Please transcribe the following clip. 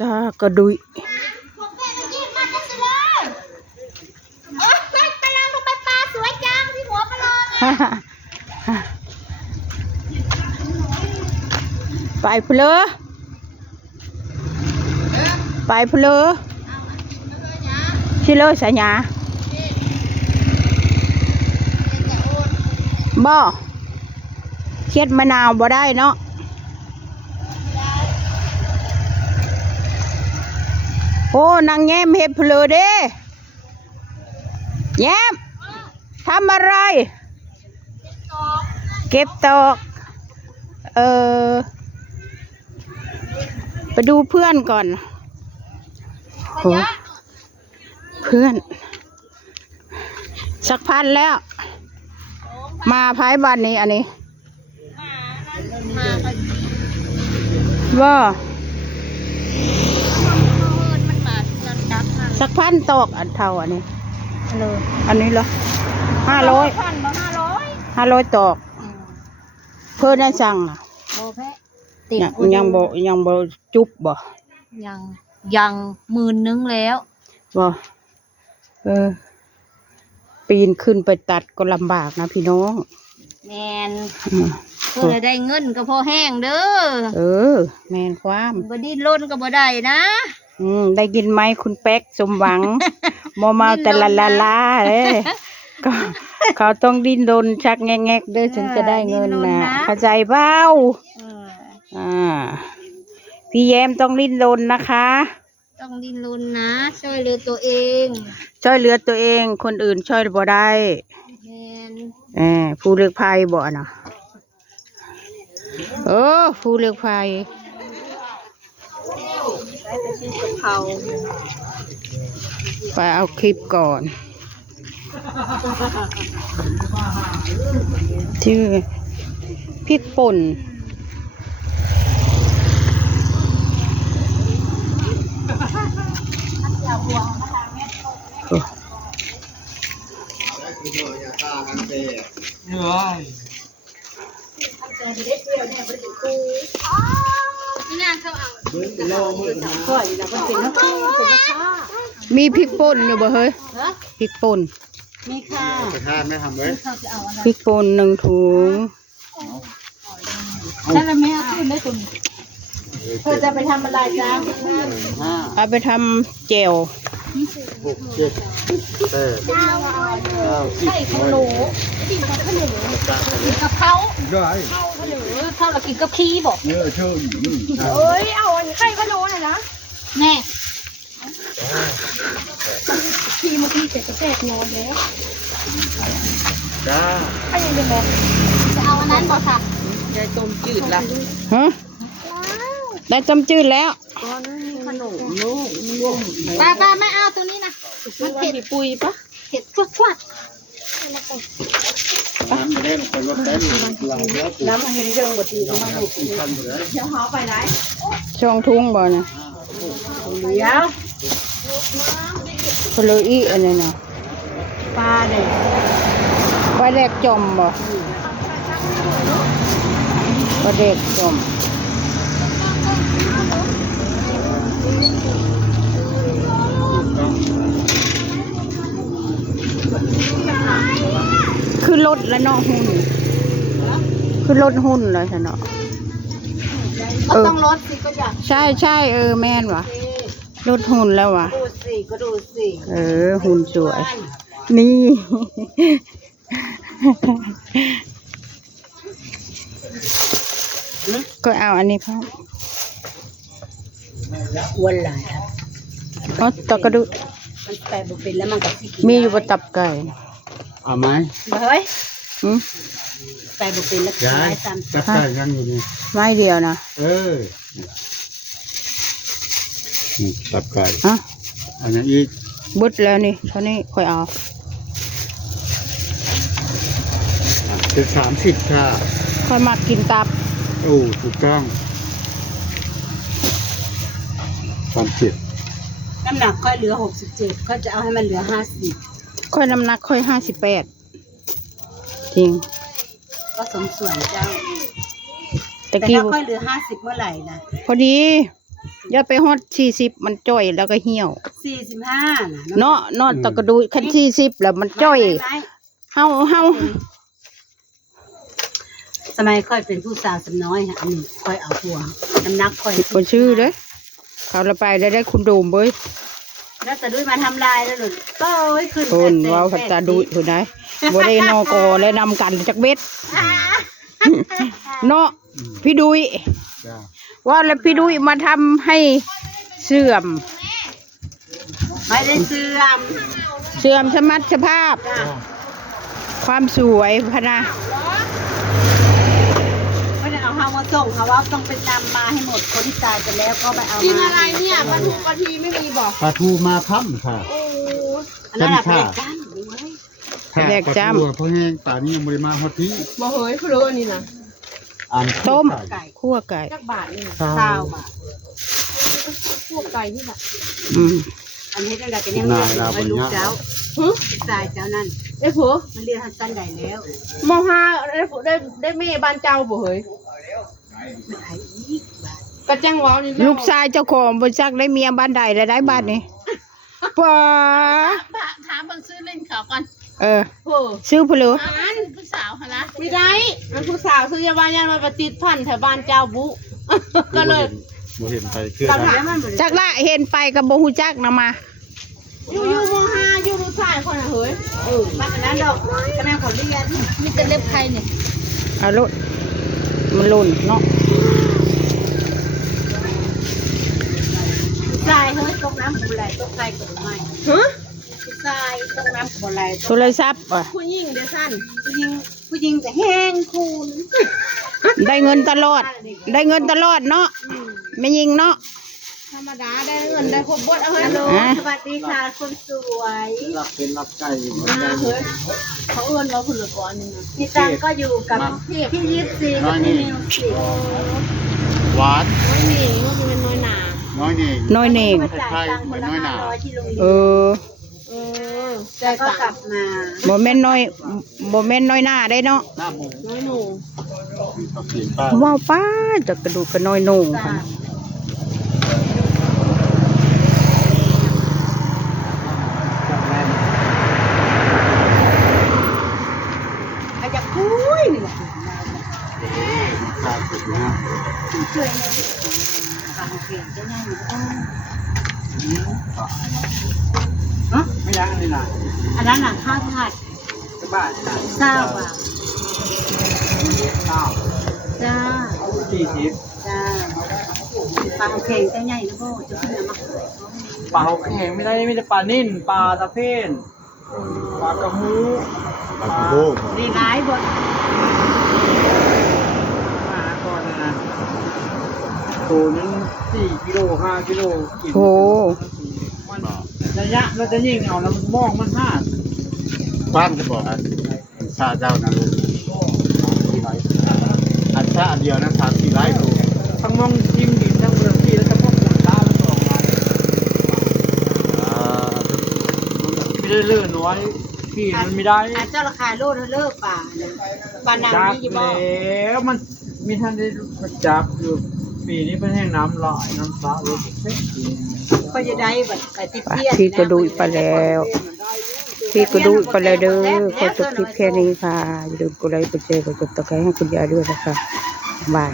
จ้ากระดุยไปเพลอไปเพลอชิเลอสัญญาบ่เค็ดมะนาวบ่ได้เนาะโอ้นางแย้มเห็ดเพลอเด้แย้มทำอะไรเก็บตอกไปดูเพื่อนก่อนโอ้เพื่อนสักพันแล้วมาพายบ้านนี้อันนี้ว่าสักพันตอกอันเท่าอันนี้อันนี้เหรอ500ตอกเพื่อนได้สั่งอ่ะยังบ่จุบบ่ยัง10,000แล้วบ่ปีนขึ้นไปตัดก็ลำบากนะพี่น้องแมนเพื่อได้เงินก็พอแห้งเด้อแมนความบ่ดิ้นรนก็บ่ได้นะได้กินไหมคุณแป๊กสมหวังโมเมาแต่ลาก็เขาต้องดิ้นรนชักแงกเด้อถึงจะได้เงินนะเข้าใจเปล่าพี่แย้มต้องดิ้นรนนะคะต้องดิ้นรนนะช่วยเหลือตัวเองคนอื่นช่วยบ่ได้ผู้เลือกภัยบ่นะผู้เลือกภัยไปเอาคลิปก่อนชื่อพริกป่นมีพริกป่นอยู่บ่เฮ้ยพริกป่นมีค่ะไม่ทำเลยพริกป่น1 ถุงถ้าเราไม่เอาขึ้นได้คุณเธอจะไปทำอะไรจ้าเอาไปทำแจ่ว6 7 8 ใช่ขนมกินกับเขาได้ข้าวเรากินกับขี้บอกเชื่ออยู่นี่เอาอันไข่ขนมน่ะนะแน่ขี้เมื่อกี้จะงอแล้วจ้าไอ้ยังเป็นแบบจะเอาอันนั้นบ่ค่ะได้ต้มจืดละได้ต้มจืดแล้วขนมลูกป้าไม่เอาตัวนี้นะมันเผ็ดปุยปะเผ็ดฟวดน้ำจะได้เป็นรถได้หลังแล้วน้ำมันเรื่องบทดีมาดูเดี๋ยวเขาไปไหนช่องทุ่งบ่นะเดี๋ยวพลอีอันนี้นะปลาเด็กจมบ่ปลาเด็กจมคือรถและนอกหุ้นคือรถหุ้นเลยเนาะต้องรถสิก็อยากใช่แม่นวะรถหุ้นแล้ววะก็ดูสิหุ้นสวยนี่ก็เอาอันนี้พ่อวันไหนตะกระดูมันแปลบุเป็นแล้วมันก็มีอยู่บนตับไก่เอาไหมเฮ้ยแปลบุเป็นแล้วย้ายตับไก่ยังอยู่นี่ไม่เดียวนะตับไก่อันนี้อีกบุดแล้วนี่เท่านี้ค่อยเอาเป็น30ค่ะค่อยมากินตับถูกต้อง37น้ำหนักค่อยเหลือ67ก็จะเอาให้มันเหลือ50ค่อยน้ำหนักค่อย58จริงก็สมส่วนเจ้าตะกี้ค่อยเหลือ50เมื่อไหร่นะพอดี อย่าไปฮอด40มันจ้อยแล้วก็เหี่ยว 45น่ะ เนาะตะกระดูคัน40แล้วมันจ้อยเฮา สมัยค่อยเป็นผู้สาวสำน้อยฮะอันนี้ค่อยเอาผัวน้ำหนักค่อย ผิดบ่ชื่อเด้อเขาละไปได้คุณโดมเบ้ย แล้วแต่ด้วยมาทำลายแล้วหลุดโต้ยขึ้น เพิ่นเว้าพัตตาดุผู้ใดบ่ได้นอกอและนำกันจักเม็ดเนาะพี่ดุย จ้า ว่าแล้วพี่ดุยมาทำให้เสื่อม ไม่ได้เสื่อม เสื่อมสมรรถภาพ จ้ะ ความสวยพะนะ ไม่ได้เอาเฮามาส่งเขาว่าต้องเป็นนำมาให้หมดคนที่ตายไปแล้วก็ไปเอามา กินอะไรเนี่ยปลาทูกะทิไม่มีบอก ปลาทูมาค่ำค่ะ โอ้ อันนั้นแหละ กั เป็ ญ น ชา กันดูไว้ ค่ะปลาทูเพราะแห้งป่านี้ยังบริมาฮอดที่ บ่เฮ้ยเพลอันนี้นะ อัน ต้ม ไก่ คั่วไก่ จักบาทนี่นะ ซาวบาท พวกไก่ที่แบบ อืม อันนี้ตั้งแต่เป็นยังไงไว้ลูกเจ้าตายเจ้านั่น ไอ้ผัว มันเรียนทันสันใดแล้ว มองหาได้แม่บ้านเจ้าบ่เฮ้ย ไม่ขายอีกบาท กระจังว้าวนี่ ลูกชายเจ้าของบริษัทได้เมียบ้านใดได้บ้านนี้ป้า ถามเบิ่งซื้อเล่นเขาก่อน โอ้ ซื้อเพลือ อันผู้สาวนะไม่ได้อันผู้สาวซื้อยาบ้านยันมาปฏิดพันแถวบ้านเจ้าบุ ก็เลย บ่เห็นไปเคลื่อน ตาม นะ แล้วมัน จักละเห็นไปกับบ่ฮู้จักนะมา อยู่มองหาอยู่รู้ชายคนน่ะเฮ้ย บ้านนั้นดอกคะแนนเขาเรียน มีแต่เล็บใครเนี่ย เอารถมันหล่นเนาะ ทรายเฮ้ยตกน้ำกุไหลตกทรายกุไหล ฮะ ทรายตกน้ำกุไหล โทรศัพท์อ่ะ ผู้หญิงเด้อสั้น ผู้หญิงจะแห้งคูณ ได้เงินตลอด ได้เงินตลอดเนาะไม่ยิงเนาะ ธรรมดาได้เงินได้ครบบดเอาเฮ้ย ฮัลโหล อ่ะ สวัสดีค่ะคนสวย รับเป็นรับไก่ มาเฮ้ยเขาเอื้อนว่าคุณละก่อนนี่นะ พี่ตังก็อยู่กับพี่ยิปซีกับพี่มิวสิ หวาน น้อยนี่ว่าจะเป็นน้อยหนา น้อยนี่ น้อยเน่ง มาจ่ายตังค์คนละ500ที่โรงเรีย เอน อ เออใจ แล้วก็ ต่าง กลับมา บ่แม่นน้อยบ่แม่นน้อยหน้าได้เนาะ หน้าหมู น้อยหนู กับเสียงป้า ว้าวป้าจะกระดูกกระน้อยโหน่ง จ้า ค่ะ อาจจะคุยนี่แหละ ขาดสุดนะ ช่วยเนี่ยฟังเพลงจะง่ายอยู่ฮะ ไม่ยังนี่นะ อันนั้นหนังข้าวผัด จะบ้า เศร้าอ่ะ ข้าว จ้า 40 จ้าฟังเพลงจะง่ายนะโบจะขึ้นมาขาย ปลาเขาแข็งไม่ได้มีแต่ปลานิ่นปลาตะเพียนปลากระหู ปลากระโบก ดีร้ายบน มาก่อนนะตัวนึง4 กิโล 5 กิโลกิน โห มันระยะเราจะยิงเอาแล้วมันมองมันห้า บ้านจะบอกอันชาเจ้านะลูกอันชาเดียวนะ3-4ไร่ลูก ทั้งมองจิ้มดินทั้งเรือที่แล้วทั้งพวกราคามันออกมาไม่ได้เลื่อนน้อยขี่มันไม่ได้ อาเจ้าราคาโลดเลิกป่าเนี่ยป่านาง จับ นี่ยี่บ่ แล้วมันมีท่านได้จับอยู่ปีนี้เป็นแห้งน้ำลายน้ำสาเลยเช็ค ก็จะได้แบบไปติด ไป เทียน พี่ก็ดูไปแล้วพี่ก็ดูไปแล้วเด้อขอจบคลิปแค่นี้ค่ะอย่าลืมกดไลค์กดแชร์กดติดตามให้คุณยายด้วยนะคะบาย